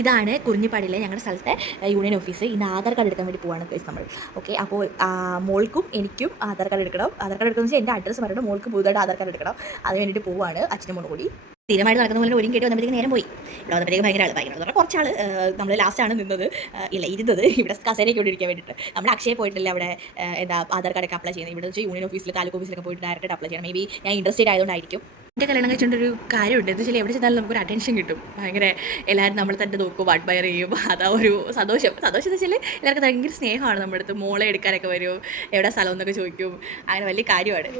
ഇതാണ് കുറിഞ്ഞിപ്പാടിയിലെ ഞങ്ങളുടെ സ്ഥലത്തെ യൂണിയൻ ഓഫീസ്. ഇന്ന് ആധാർ കാർഡ് എടുക്കാൻ വേണ്ടി പോവാണ് ഗൈസ് നമ്മൾ. ഓക്കെ, അപ്പോൾ മോൾക്കും എനിക്കും ആധാർ കാർഡ് എടുക്കണം. ആധാർ കാർഡ് എടുക്കുന്നത് വെച്ചാൽ എൻ്റെ അഡ്രസ്സ് പറയണം. മോൾക്ക് പുതുതായിട്ട് ആധാർ കാർഡ് എടുക്കണം. അതിന് വേണ്ടിയിട്ട് പോവാണ് അച്ഛനും മോളും കൂടി. സ്ഥിരമായിട്ട് നടക്കുന്ന പോലെ ഒരുങ്ങി കേട്ട് വന്നപ്പോഴത്തേക്ക് നേരം പോയി. ഇവിടെ വന്നപ്പോഴത്തേക്ക് ഭയങ്കര കുറച്ചാൾ നമ്മൾ ലാസ്റ്റാണ് നിന്നത്. ഇരുന്നത് ഇവിടെ കസേരയൊക്കെ ഇവിടെ ഇരിക്കാൻ വേണ്ടിയിട്ട്. നമ്മൾ അക്ഷയ പോയിട്ടില്ല അവിടെ എന്താ ആധാർ കാർഡൊക്കെ അപ്ലൈ ചെയ്യുന്നത്. ഇവിടെ വെച്ച് യൂണിയൻ ഓഫീസിൽ താലൂക്ക് ഓഫീസിലൊക്കെ പോയിട്ട് ഡയറക്റ്റ് അപ്ലൈ ചെയ്യണം. മേ ബി ഞാൻ ഇൻട്രസ്റ്റഡ് ആയതുകൊണ്ടായിരിക്കും. എൻ്റെ കല്യാണം കഴിച്ചുകൊണ്ടൊരു കാര്യമുണ്ട് എന്ന് വെച്ചാൽ എവിടെ ചെന്നാലും നമുക്കൊരു അറ്റൻഷൻ കിട്ടും. ഭയങ്കര എല്ലാവരും നമ്മൾ തന്നെ നോക്കും, അഡ്മയർ ചെയ്യും. അതാ ഒരു സന്തോഷം എന്ന് വെച്ചാൽ എല്ലാവർക്കും ഭയങ്കര സ്നേഹമാണ് നമ്മുടെ അടുത്ത്. മോളെ എടുക്കാനൊക്കെ വരും, എവിടെ സ്ഥലം എന്നൊക്കെ ചോദിക്കും. അങ്ങനെ വലിയ കാര്യമാണ്.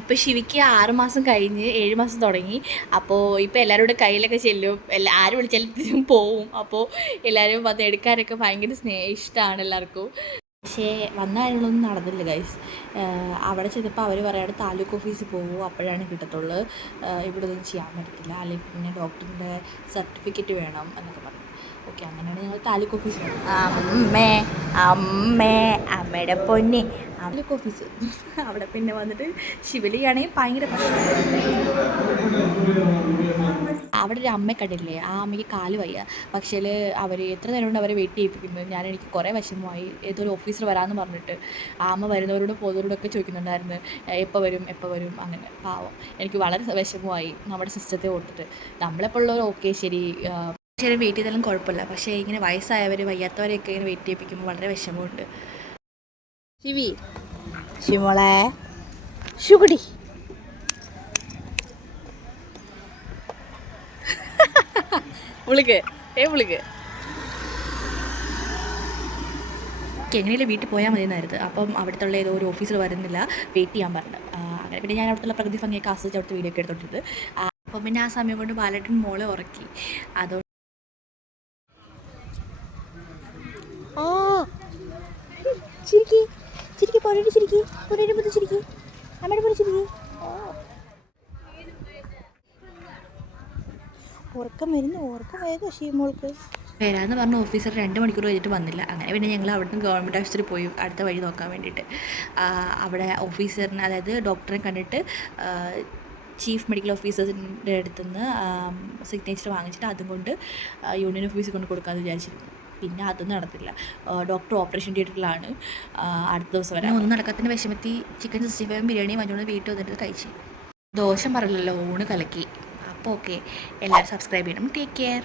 ഇപ്പോൾ ശിവിക്ക് 6 മാസം കഴിഞ്ഞ് 7 മാസം തുടങ്ങി. അപ്പോൾ ഇപ്പോൾ എല്ലാവരും കൂടെ കയ്യിലൊക്കെ ചെല്ലും, ആര് വിളിച്ചാലും പോവും. അപ്പോൾ എല്ലാവരും വന്ന് എടുക്കാനൊക്കെ ഭയങ്കര ഇഷ്ടമാണ് എല്ലാവർക്കും. പക്ഷേ വന്ന കാര്യങ്ങളൊന്നും നടന്നില്ല ഗൈസ്. അവിടെ ചെന്നപ്പോൾ അവർ പറയാണ് താലൂക്ക് ഓഫീസിൽ പോകുമോ അപ്പോഴാണ് കിട്ടത്തുള്ളൂ, ഇവിടെ ഒന്നും ചെയ്യാൻ പറ്റത്തില്ല, അല്ലെങ്കിൽ പിന്നെ ഡോക്ടറിൻ്റെ സർട്ടിഫിക്കറ്റ് വേണം എന്നൊക്കെ പറഞ്ഞു. ഓക്കെ, അങ്ങനെയാണ് ഞങ്ങൾ താലൂക്ക് ഓഫീസിൽ. അമ്മയുടെ പൊന്നെ താലൂക്ക് ഓഫീസ്. അവിടെ പിന്നെ വന്നിട്ട് ശിവലിയാണെങ്കിൽ ഭയങ്കര അവിടെ ഒരു അമ്മ കണ്ടില്ലേ, ആ അമ്മയ്ക്ക് കാല് വയ്യ. പക്ഷേ അവർ എത്ര നേരം കൊണ്ട് അവരെ വെയിറ്റ് ചെയ്യിപ്പിക്കുന്നത്. എനിക്ക് കുറേ വിഷമമായി. ഏതൊരു ഓഫീസർ വരാമെന്ന് പറഞ്ഞിട്ട് ആ അമ്മ വരുന്നവരോടും പോകുന്നവരോടൊക്കെ ചോദിക്കുന്നുണ്ടായിരുന്നു എപ്പോൾ വരും അങ്ങനെ. പാവം, എനിക്ക് വളരെ വിഷമമായി നമ്മുടെ സിസ്റ്റത്തെ ഓർത്തിട്ട്. നമ്മളെപ്പോഴുള്ളവർ ഓക്കെ ശരി വെയിറ്റ് ചെയ്താലും കുഴപ്പമില്ല, പക്ഷേ ഇങ്ങനെ വയസ്സായവർ വയ്യാത്തവരെയൊക്കെ ഇങ്ങനെ വെയിറ്റ് ചെയ്യിപ്പിക്കുമ്പോൾ വളരെ വിഷമമുണ്ട്. ശിവമോളെ ഷുഗുടി എങ്ങനെയല്ലേ വീട്ടിൽ പോയാൽ മതി എന്നായിരുന്നു. അപ്പം അവിടുത്തെ ഏതോ ഒരു ഓഫീസർ വരുന്നില്ല, വെയിറ്റ് ചെയ്യാൻ പറഞ്ഞു. അങ്ങനെ പിന്നെ ഞാൻ അവിടുത്തെ പ്രകൃതി ഭംഗിയൊക്കെ ആസ്വദിച്ച് അവിടുത്തെ വീഡിയോ ഒക്കെ എടുത്തോണ്ടിരുന്നത്. അപ്പം പിന്നെ ആ സമയം കൊണ്ട് ബാലേട്ടൻ മോളെ ഉറക്കി. അതുകൊണ്ട് ഉറക്കം വരുന്നു ഷീമോൾക്ക്. വരാമെന്ന് പറഞ്ഞ ഓഫീസർ 2 മണിക്കൂർ കഴിഞ്ഞിട്ട് വന്നില്ല. അങ്ങനെ പിന്നെ ഞങ്ങൾ അവിടുന്ന് ഗവൺമെൻറ് ആശുപത്രി പോയി അടുത്ത വഴി നോക്കാൻ വേണ്ടിയിട്ട്. അവിടെ ഓഫീസറിനെ, അതായത് ഡോക്ടറെ കണ്ടിട്ട് ചീഫ് മെഡിക്കൽ ഓഫീസറിൻ്റെ അടുത്തുനിന്ന് സിഗ്നേച്ചർ വാങ്ങിച്ചിട്ട് അതും കൊണ്ട് യൂണിയൻ ഓഫീസിൽ കൊണ്ട് കൊടുക്കാമെന്ന് വിചാരിച്ചിരുന്നു. പിന്നെ അതൊന്നും നടത്തില്ല. ഡോക്ടർ ഓപ്പറേഷൻ തിയേറ്ററിലാണ്. അടുത്ത ദിവസം വരാം. ഒന്നും നടക്കാത്തതിൻ്റെ വിഷമത്തി ചിക്കൻ 65 ബിരിയാണി വാങ്ങിച്ചുകൊണ്ട് വീട്ടിൽ വന്നിട്ട് കഴിച്ചു. ദോഷം പറയില്ലല്ലോ, ഊണ് കലക്കി. അപ്പോൾ ഓക്കെ, എല്ലാവരും സബ്സ്ക്രൈബ് ചെയ്യണം. Take care.